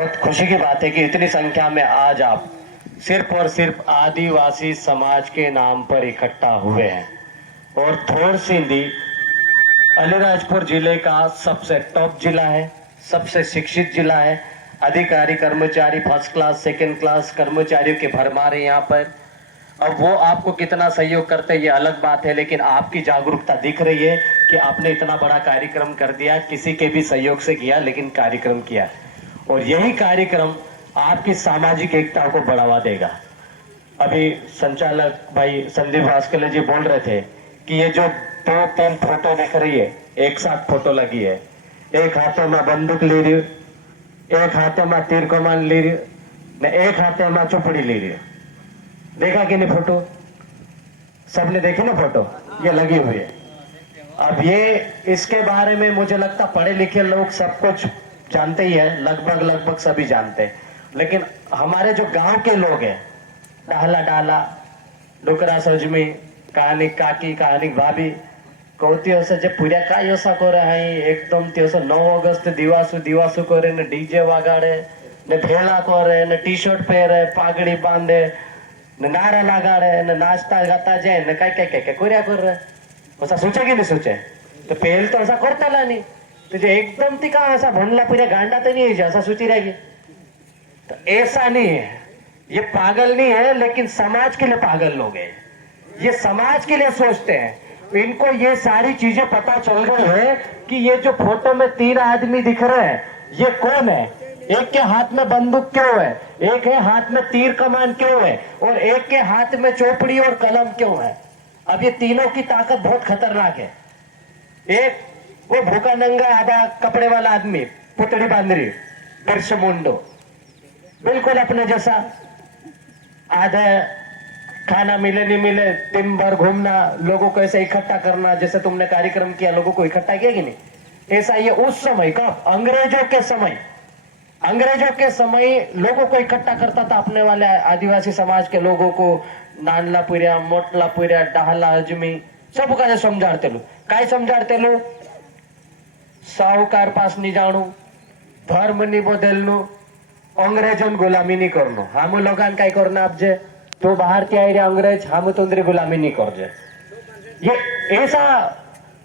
बहुत खुशी की बात है कि इतनी संख्या में आज आप सिर्फ और सिर्फ आदिवासी समाज के नाम पर इकट्ठा हुए हैं। और थोर सिंधी अलीराजपुर जिले का सबसे टॉप जिला है, सबसे शिक्षित जिला है। अधिकारी कर्मचारी फर्स्ट क्लास सेकंड क्लास कर्मचारियों के भरमार है यहाँ पर। अब वो आपको कितना सहयोग करते हैं ये अलग बात है, लेकिन आपकी जागरूकता दिख रही है कि आपने इतना बड़ा कार्यक्रम कर दिया, किसी के भी सहयोग से किया लेकिन कार्यक्रम किया। और यही कार्यक्रम आपकी सामाजिक एकता को बढ़ावा देगा। अभी संचालक भाई संदीप भास्कर जी बोल रहे थे कि ये जो 2-3 फोटो दिख रही है, एक साथ फोटो लगी है, एक हाथों में बंदूक ले रही, एक हाथों में तीर कमान ले रही, ने एक हाथों में चौपड़ी ले रही। देखा कि नहीं फोटो? सबने देखी ना फोटो? ये लगी हुई है। अब ये इसके बारे में मुझे लगता पढ़े लिखे लोग सब कुछ जानते ही है, लगभग सभी जानते हैं। लेकिन हमारे जो गांव के लोग हैं, डाला डाला डुकरा सजमी कहानी काकी कहानी भाभी कहती से जब पूरा का योसा को रहा है एकदम 9 ऑगस्ट दिवासु करे ने डीजे वगाड़े ने भेला करे ने टी शर्ट पहरे पागड़ी बांधे ने नारा लगाड़े ने नाचता गाता जाए ने काय कोरिया कर रहे ऐसा सोचे कि नहीं सोचे? तो पहले तो ऐसा करता ला नहीं तो एकदम थी कहा ऐसा भंडला पूरा गांडा तो नहीं है ऐसा सोची रहेगी। तो ऐसा नहीं है, ये पागल नहीं है, लेकिन समाज के लिए पागल लोग हैं। ये समाज के लिए सोचते हैं। इनको ये सारी चीजें पता चल गई है कि ये जो फोटो में 3 आदमी दिख रहे हैं ये कौन है, एक के हाथ में बंदूक क्यों है, एक है हाथ में तीर कमान क्यों है, और एक के हाथ में चौपड़ी और कलम क्यों है। अब ये तीनों की ताकत बहुत खतरनाक है। एक वो भूखा नंगा आधा कपड़े वाला आदमी पुतड़ी बांध रही बिरसा मुंडो, बिल्कुल अपने जैसा, आधा खाना मिले नहीं मिले दिन भर घूमना, लोगों को ऐसे इकट्ठा करना जैसे तुमने कार्यक्रम किया, लोगों को इकट्ठा किया कि नहीं। ऐसा ये उस समय का अंग्रेजों के समय लोगों को इकट्ठा करता था, अपने वाले आदिवासी समाज के लोगों को नानला पुरिया मोटला पुरिया डाहला अजमी सब का समझाते लो। काय समझाते लो? साहूकार पास नहीं जाणू, धर्म नहीं बदलनू, अंग्रेजों गुलामी नहीं करनो। हम लोगान काय करना अब जे तो बाहर के आए अंग्रेज हम तुंदरी गुलामी नहीं कर जे। ये ऐसा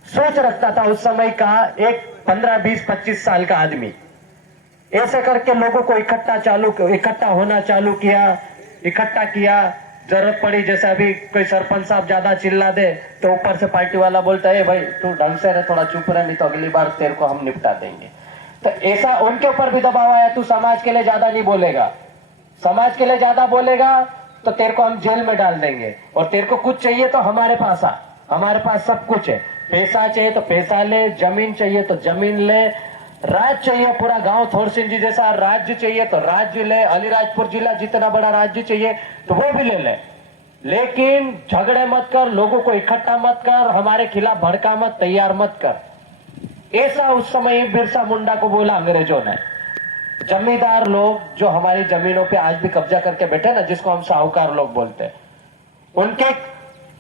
सोच रखता था उस समय का एक 15, 20, 25 साल का आदमी। ऐसे करके लोगों को इकट्ठा होना चालू किया, इकट्ठा किया। जरूरत पड़ी जैसे अभी कोई सरपंच साहब ज्यादा चिल्ला दे तो ऊपर से पार्टी वाला बोलता है भाई तू ढंग से रहे, थोड़ा चुप रहे, नहीं तो अगली बार तेरे को हम निपटा देंगे। तो ऐसा उनके ऊपर भी दबाव आया, तू समाज के लिए ज्यादा नहीं बोलेगा, समाज के लिए ज्यादा बोलेगा तो तेरे को हम जेल में डाल देंगे, और तेरे को कुछ चाहिए तो हमारे पास आ, हमारे पास सब कुछ है। पैसा चाहिए तो पैसा ले, जमीन चाहिए तो जमीन ले, राज्य चाहिए पूरा गांव थोरसिंह जी जैसा राज्य चाहिए तो राज्य ले, अलीराजपुर जिला जितना बड़ा राज्य चाहिए तो वो भी ले ले, लेकिन झगड़े मत कर, लोगों को इकट्ठा मत कर, हमारे खिलाफ भड़का मत, तैयार मत कर। ऐसा उस समय बिरसा मुंडा को बोला अंग्रेजों ने। जमींदार लोग जो हमारी जमीनों पे आज भी कब्जा करके बैठे ना, जिसको हम साहूकार लोग बोलते हैं,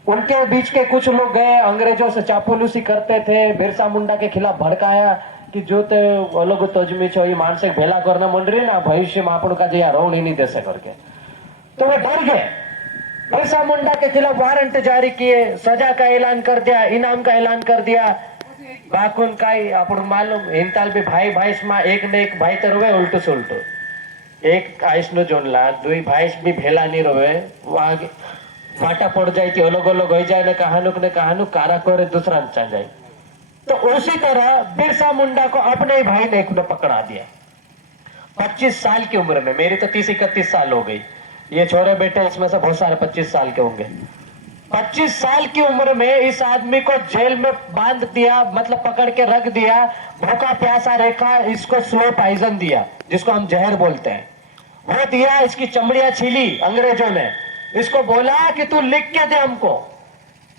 उनके बीच के कुछ लोग गए, अंग्रेजों से चापलूसी करते थे, बिरसा मुंडा के खिलाफ भड़काया कि जो ते अलग तोजमी छो ये मानसिक भेला करना मन रही ना भविष्य में आपण का जया रोण ही नहीं दे करके, तो वो डर गए। बिरसा मुंडा के खिलाफ वारंट जारी किए, सजा का ऐलान कर दिया, इनाम का ऐलान कर दिया। बाकुन काई आपण मालूम हिंताल भी भाई भाईस में एक ने एक भाई तो रोवे उल्टू सुलटू, एक आइस नो जोनला दुई भाईस भी भेला नहीं रोवे, वहां फाटा पड़ जाए कि अलग अलग हो जाए, ने कहानू कारा करे दूसरा चा जाए। तो उसी तरह बिरसा मुंडा को अपने ही भाई ने एक पकड़ा दिया 25 साल की उम्र में। मेरी तो 30-31 साल हो गई, ये छोरे बेटे इसमें से बहुत सारे 25 साल के होंगे। 25 साल की उम्र में इस आदमी को जेल में बांध दिया, मतलब पकड़ के रख दिया, भूखा प्यासा रेखा, इसको स्लो पॉइजन दिया जिसको हम जहर बोलते हैं, वो दिया। इसकी चमड़ियां छीली अंग्रेजों ने, इसको बोला कि तू लिख के दे हमको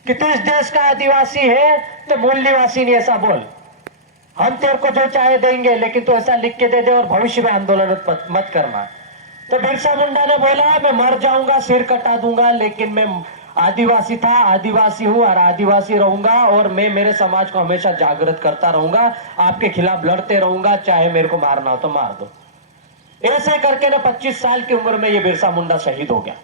कि तू इस देश का आदिवासी है तो मूल निवासी नहीं, ऐसा बोल, हम तेरे को जो चाहे देंगे, लेकिन तू ऐसा लिख के दे दे और भविष्य में आंदोलन मत करना। तो बिरसा मुंडा ने बोला मैं मर जाऊंगा, सिर कटा दूंगा, लेकिन मैं आदिवासी था, आदिवासी हूं और आदिवासी रहूंगा, और मैं मेरे समाज को हमेशा जागृत करता रहूंगा, आपके खिलाफ लड़ते रहूंगा, चाहे मेरे को मारना हो तो मार दो। ऐसे करके ना 25 साल की उम्र में ये बिरसा मुंडा शहीद हो गया।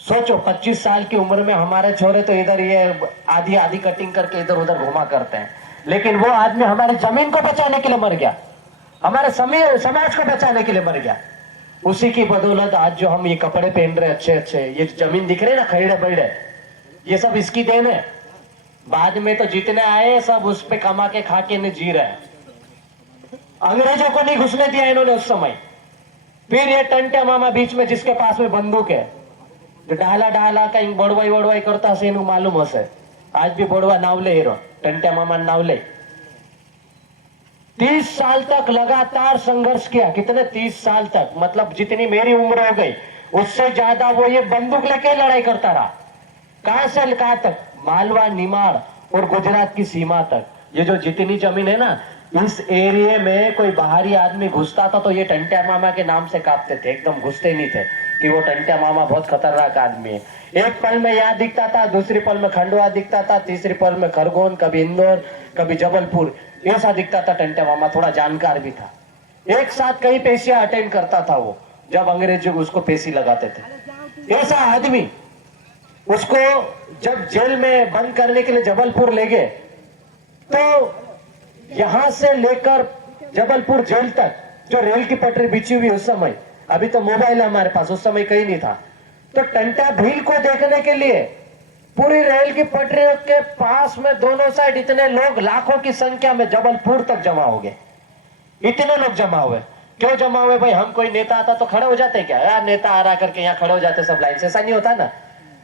सोचो 25 साल की उम्र में हमारे छोरे तो इधर ये आधी आधी कटिंग करके इधर उधर घुमा करते हैं, लेकिन वो आदमी हमारे जमीन को बचाने के लिए मर गया, हमारे समाज को बचाने के लिए मर गया। उसी की बदौलत आज जो हम ये कपड़े पहन रहे अच्छे अच्छे, ये जमीन दिख रहे ना खड़े बड़े, ये सब इसकी देन है। बाद में तो जितने आए सब उस पे कमा के खा के जी रहे हैं। अंग्रेजों को नहीं घुसने दिया इन्होंने उस समय। फिर ये टंटे मामा बीच में जिसके पास में बंदूक है, जो डाला डाला कहीं बड़वाई वड़वाई करता से इनको मालूम हसे। आज भी बड़वा नावले हीरो टंटे मामा नावले 30 साल तक लगातार संघर्ष किया। कितने 30 साल तक, मतलब जितनी मेरी उम्र हो गई उससे ज्यादा वो ये बंदूक लेके लड़ाई करता रहा। कहां से कहां तक? मालवा, निमाड़ और गुजरात की सीमा तक। ये जो जितनी जमीन है ना, इस एरिया में कोई बाहरी आदमी घुसता था तो ये टंटिया मामा के नाम से कांपते थे, एकदम घुसते नहीं थे कि वो टंटिया मामा बहुत खतरनाक आदमी है। एक पल में यहाँ दिखता था, दूसरी पल में खंडवा दिखता था, तीसरी पल में खरगोन, कभी इंदौर, कभी जबलपुर, ऐसा दिखता था टंटिया मामा। थोड़ा जानकार भी था, एक साथ कई पेशियां अटेंड करता था वो, जब अंग्रेज उसको पेशी लगाते थे। ऐसा आदमी, उसको जब जेल में बंद करने के लिए जबलपुर ले गए तो यहां से लेकर जबलपुर जेल तक जो रेल की पटरी बिछी हुई उस समय, अभी तो मोबाइल है हमारे पास, उस समय कहीं नहीं था, तो टंटा भील को देखने के लिए पूरी रेल की पटरियों के पास में दोनों साइड इतने लोग लाखों की संख्या में जबलपुर तक जमा हो गए। इतने लोग जमा हुए। क्यों जमा हुए भाई? हम कोई नेता आता तो खड़े हो जाते क्या यार, नेता आ रहा करके यहाँ खड़े हो जाते सब लाइन से, ऐसा नहीं होता ना।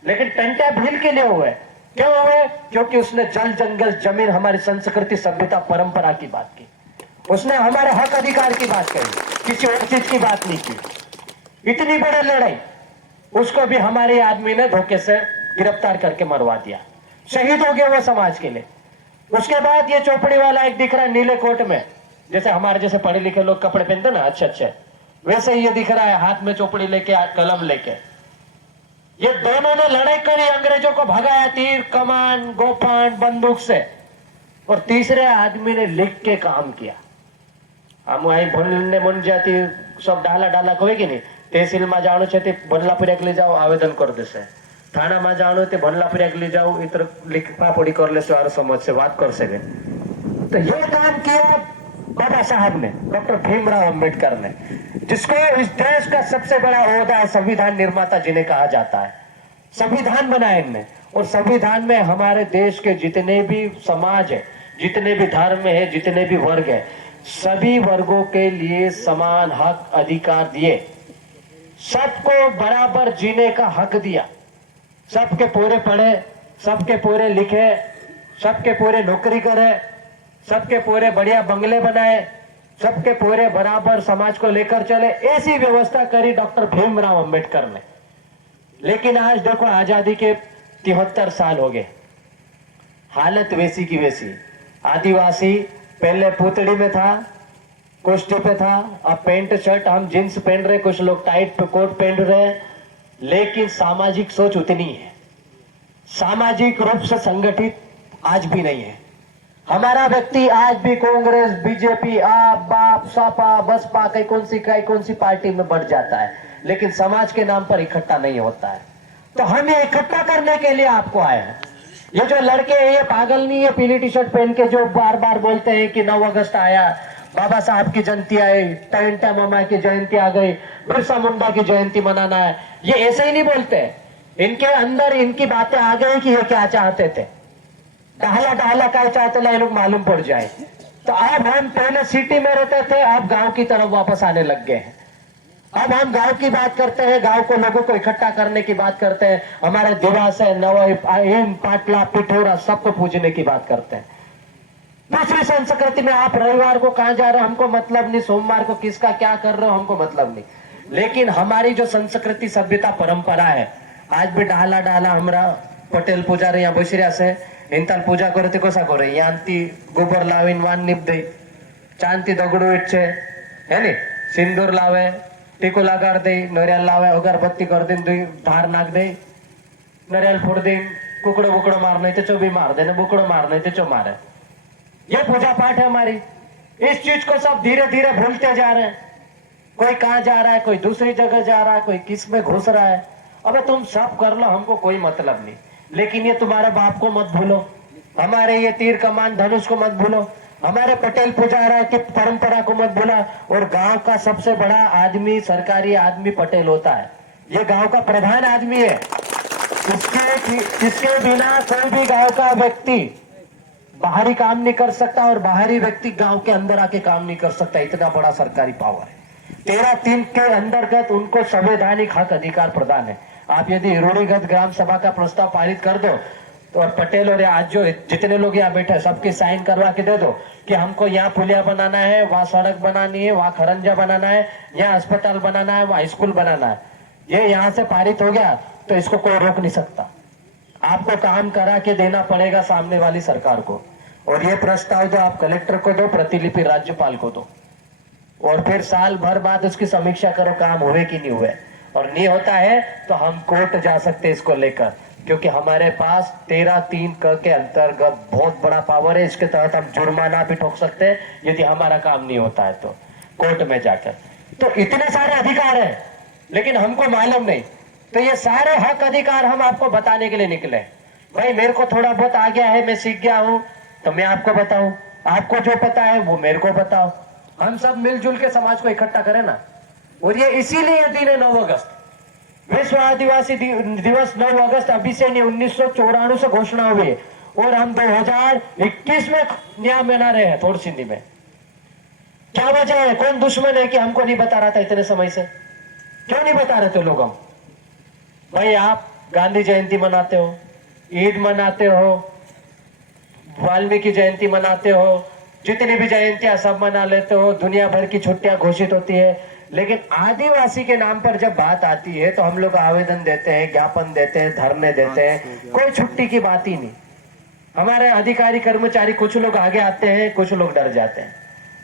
लेकिन टंटा भील के लिए हुए। क्यों हुए? क्योंकि उसने जल जंगल जमीन हमारी संस्कृति सभ्यता परंपरा की बात की, उसने हमारे हक अधिकार की बात कही, किसी और चीज की बात नहीं की। इतनी बड़ी लड़ाई, उसको भी हमारे आदमी ने धोखे से गिरफ्तार करके मरवा दिया, शहीद हो गया वो समाज के लिए। उसके बाद ये चौपड़ी वाला एक दिख रहा है नीले कोट में, जैसे हमारे जैसे पढ़े लिखे लोग कपड़े पहनते ना अच्छे अच्छे, वैसे ही ये दिख रहा है हाथ में चौपड़ी लेके, कलम लेके। ये दोनों ने लड़ाई करी, अंग्रेजों को भगाया तीर कमान गोफान बंदूक से, और तीसरे आदमी ने लिख के काम किया। हम वही भूलने मन जाती सब डाला डाला कोई की नहीं, तहसील में जाणु छे ते भनलापुर ले जाओ आवेदन कर देसे, थाना में जाणु ते भनलापुर ले जाओ इतर लिखा पड़ी कर लेसे और समझ से बात कर सके। तो ये काम किया बाबा साहब ने, डॉक्टर भीमराव अंबेडकर ने, जिसको इस देश का सबसे बड़ा ओहदा है, संविधान निर्माता जिन्हें कहा जाता है। संविधान बनाया इनने, और संविधान में हमारे देश के जितने भी समाज है, जितने भी धर्म है, जितने भी वर्ग है, सभी वर्गों के लिए समान हक अधिकार दिए, सबको बराबर जीने का हक दिया। सबके पूरे पढ़े, सबके पूरे लिखे, सबके पूरे नौकरी करे, सबके पूरे बढ़िया बंगले बनाए, सबके पूरे बराबर समाज को लेकर चले, ऐसी व्यवस्था करी डॉक्टर भीमराव अंबेडकर ने। लेकिन आज देखो आजादी के 73 साल हो गए, हालत वैसी की वैसी। आदिवासी पहले पुतड़ी में था, कुश्ती पे था, अब पैंट शर्ट हम जींस पहन रहे, कुछ लोग टाइट कोट पहन रहे, लेकिन सामाजिक सोच उतनी है, सामाजिक रूप से संगठित आज भी नहीं है। हमारा व्यक्ति आज भी कांग्रेस, बीजेपी, आप, बाप, सपा, बसपा, कौन सी पार्टी में बढ़ जाता है, लेकिन समाज के नाम पर इकट्ठा नहीं होता है। तो हम ये इकट्ठा करने के लिए आपको आए हैं। ये जो लड़के हैं ये पागल नहीं है, पीली टी शर्ट पहन के जो बार बार बोलते हैं कि 9 अगस्त आया, बाबा साहब की जयंती आई, टंटा मामा की जयंती आ गई, बिरसा मुंडा की जयंती मनाना है, ये ऐसे ही नहीं बोलते। इनके अंदर इनकी बातें आ गई कि ये क्या चाहते थे, डाला डाला क्या चाहते थे, लोग मालूम पड़ जाए। तो अब हम पहले सिटी में रहते थे, अब गांव की तरफ वापस आने लग गए हैं। अब हम गांव की बात करते हैं, गांव को लोगों को इकट्ठा करने की बात करते हैं, हमारे दिवास है, नवई, पाटला, पिठोरा, सबको पूजने की बात करते हैं। दूसरी संस्कृति में आप रविवार को कहां जा रहे हो हमको मतलब नहीं, सोमवार को किसका क्या कर रहे हो हमको मतलब नहीं, लेकिन हमारी जो संस्कृति सभ्यता परंपरा है, आज भी डाला डाला हमारा पटेल पुजारी यहाँ बसरिया से इंताल पूजा करे ते कसा करे, यांती गोबर लावीन वान निप दे, चांदी दगड़ो इट छे है नी, सिंदूर लावे, टीको लगाड़ दे, नरियल लावे, अगरबत्ती कर दे, धार नाक दे, नरियल फोड़ दे, कुकड़ो बुकड़ो मार नहीं तो चो भी मार दे, बुकड़ो मार नहीं तो चो मारे। ये पूजा पाठ है हमारी। इस चीज को सब धीरे धीरे भूलते जा रहे हैं। कोई कहाँ जा रहा है, कोई दूसरी जगह जा रहा है, कोई किस में घुस रहा है। अबे तुम सब कर लो, हमको कोई मतलब नहीं, लेकिन ये तुम्हारे बाप को मत भूलो, हमारे ये तीर कमान धनुष को मत भूलो, हमारे पटेल पुजारा की परंपरा को मत भूला। और गांव का सबसे बड़ा आदमी, सरकारी आदमी पटेल होता है, ये गांव का प्रधान आदमी है। इसके बिना कोई भी गांव का व्यक्ति बाहरी काम नहीं कर सकता और बाहरी व्यक्ति गांव के अंदर आके काम नहीं कर सकता। इतना बड़ा सरकारी पावर है। 13(3) के अंतर्गत उनको संवैधानिक हक अधिकार प्रदान है। आप यदि रूढ़िगत ग्राम सभा का प्रस्ताव पारित कर दो तो और पटेल और आज जो जितने लोग यहाँ बैठे सबकी साइन करवा के दे दो कि हमको यहाँ पुलिया बनाना है, वहाँ सड़क बनानी है, वहाँ खरंजा बनाना है, यहाँ अस्पताल बनाना है, वहाँ स्कूल बनाना है, ये यहाँ से पारित हो गया तो इसको कोई रोक नहीं सकता। आपको काम करा के देना पड़ेगा सामने वाली सरकार को। और ये प्रस्ताव जो आप कलेक्टर को दो, प्रतिलिपि राज्यपाल को दो, और फिर साल भर बाद उसकी समीक्षा करो काम हुए कि नहीं हुए। और नहीं होता है तो हम कोर्ट जा सकते हैं इसको लेकर, क्योंकि हमारे पास 13(3) के अंतर्गत बहुत बड़ा पावर है। इसके तहत हम जुर्माना भी ठोक सकते हैं यदि हमारा काम नहीं होता है तो कोर्ट में जाकर। तो इतने सारे अधिकार है लेकिन हमको मालूम नहीं। तो ये सारे हक अधिकार हम आपको बताने के लिए निकले। भाई मेरे को थोड़ा बहुत आ गया है, मैं सीख गया हूं तो मैं आपको बताऊं, आपको जो पता है वो मेरे को बताओ, हम सब मिलजुल के समाज को इकट्ठा करें ना। और ये इसीलिए दिन है 9 अगस्त, विश्व आदिवासी दिवस 9 अगस्त अभी से नहीं, 1994 से घोषणा हुई है और हम 2021 में न्याय मना रहे हैं थोड़ सिंधी में। क्या वजह है, कौन दुश्मन है कि हमको नहीं बता रहा था इतने समय से? क्यों नहीं बता रहे थे लोग? हम भाई आप गांधी जयंती मनाते हो, ईद मनाते हो, वाल्मीकि जयंती मनाते हो, जितनी भी जयंतियां सब मना लेते हो, दुनिया भर की छुट्टियां घोषित होती है, लेकिन आदिवासी के नाम पर जब बात आती है तो हम लोग आवेदन देते हैं, ज्ञापन देते हैं, धरने देते हैं, कोई छुट्टी की बात ही नहीं। हमारे अधिकारी कर्मचारी कुछ लोग आगे आते हैं, कुछ लोग डर जाते हैं।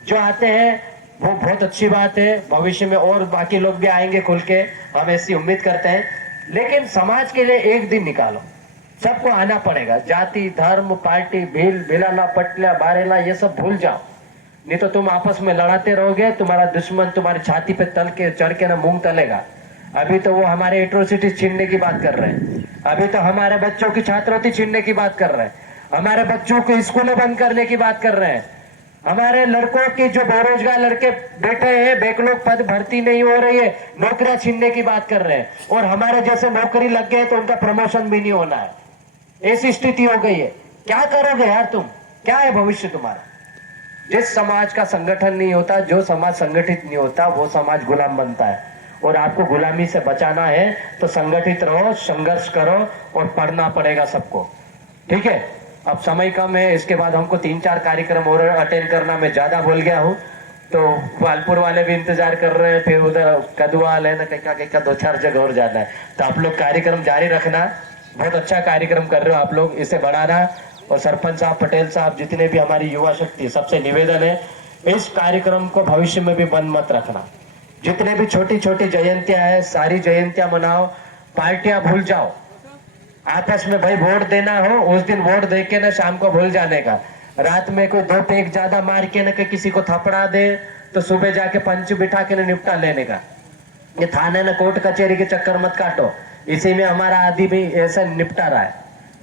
जो आते हैं वो बहुत अच्छी बात है, भविष्य में और बाकी लोग भी आएंगे खुल के, हम ऐसी उम्मीद करते हैं। लेकिन समाज के लिए एक दिन निकालो, सबको आना पड़ेगा। जाति, धर्म, पार्टी, भील, भिलाना, पटला, बारेला ये सब भूल जाओ, नहीं तो तुम आपस में लड़ाते रहोगे, तुम्हारा दुश्मन तुम्हारी छाती पे तल के चढ़ के ना मूंग तलेगा। अभी तो वो हमारे एट्रोसिटी छीनने की बात कर रहे हैं, अभी तो हमारे बच्चों की छात्रवृत्ति छीनने की बात कर रहे हैं, हमारे बच्चों को स्कूलें बंद करने की बात कर रहे हैं, हमारे लड़कों की जो बेरोजगार लड़के बैठे हैं, बैकलॉग पद भर्ती नहीं हो रही है, नौकरियां छीनने की बात कर रहे हैं, और हमारे जैसे नौकरी लग गए तो उनका प्रमोशन भी नहीं होना है। ऐसी स्थिति हो गई है। क्या करोगे यार तुम? क्या है भविष्य तुम्हारा? जिस समाज का संगठन नहीं होता, जो समाज संगठित नहीं होता, वो समाज गुलाम बनता है। और आपको गुलामी से बचाना है तो संगठित रहो, संघर्ष करो और पढ़ना पड़ेगा सबको। ठीक है, अब समय कम है, इसके बाद हमको 3-4 कार्यक्रम और अटेंड करना, मैं ज्यादा बोल गया हूँ तो वालपुर वाले भी इंतजार कर रहे हैं, फिर उधर कदवाल है ना, कहीं 2-4 जगह और जाना है। तो आप लोग कार्यक्रम जारी रखना, बहुत अच्छा कार्यक्रम कर रहे हो आप लोग, इसे बढ़ाना। और सरपंच साहब, पटेल साहब, जितने भी हमारी युवा शक्ति, सबसे निवेदन है इस कार्यक्रम को भविष्य में भी बंद मत रखना। जितने भी छोटी छोटी जयंतियां हैं, सारी जयंतियां मनाओ, पार्टियां भूल जाओ। आपस में भाई वोट देना हो, उस दिन वोट दे के ना शाम को भूल जाने का। रात में कोई 2 पैक ज्यादा मार के ना किसी को थपड़ा दे तो सुबह जाके पंच बिठा के ना निपटा लेने का। ये थाने ना कोर्ट कचहरी के चक्कर मत काटो, इसी में हमारा आदि भी ऐसा निपटा रहा है,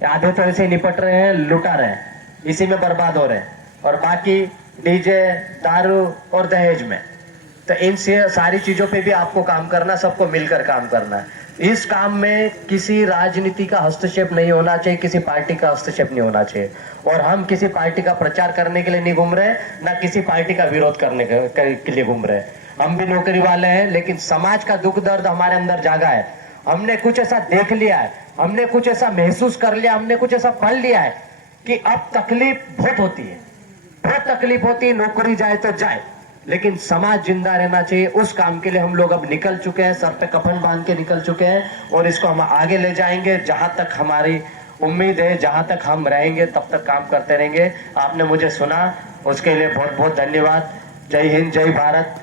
आधे तो ऐसे निपट रहे हैं, लुटा रहे हैं, इसी में बर्बाद हो रहे हैं, और बाकी डीजे, दारू और दहेज में। तो इन सारी चीजों पे भी आपको काम करना, सबको मिलकर काम करना है। इस काम में किसी राजनीति का हस्तक्षेप नहीं होना चाहिए, किसी पार्टी का हस्तक्षेप नहीं होना चाहिए। और हम किसी पार्टी का प्रचार करने के लिए नहीं घूम रहे, ना किसी पार्टी का विरोध करने के लिए घूम रहे। हम भी नौकरी वाले हैं, लेकिन समाज का दुख दर्द हमारे अंदर जागा है। हमने कुछ ऐसा देख लिया है, हमने कुछ ऐसा महसूस कर लिया, हमने कुछ ऐसा पढ़ लिया है कि अब तकलीफ बहुत होती है, बहुत तकलीफ होती है। नौकरी जाए तो जाए, लेकिन समाज जिंदा रहना चाहिए। उस काम के लिए हम लोग अब निकल चुके हैं, सर पे कफन बांध के निकल चुके हैं, और इसको हम आगे ले जाएंगे। जहां तक हमारी उम्मीद है, जहां तक हम रहेंगे तब तक काम करते रहेंगे। आपने मुझे सुना, उसके लिए बहुत बहुत धन्यवाद। जय हिंद, जय भारत।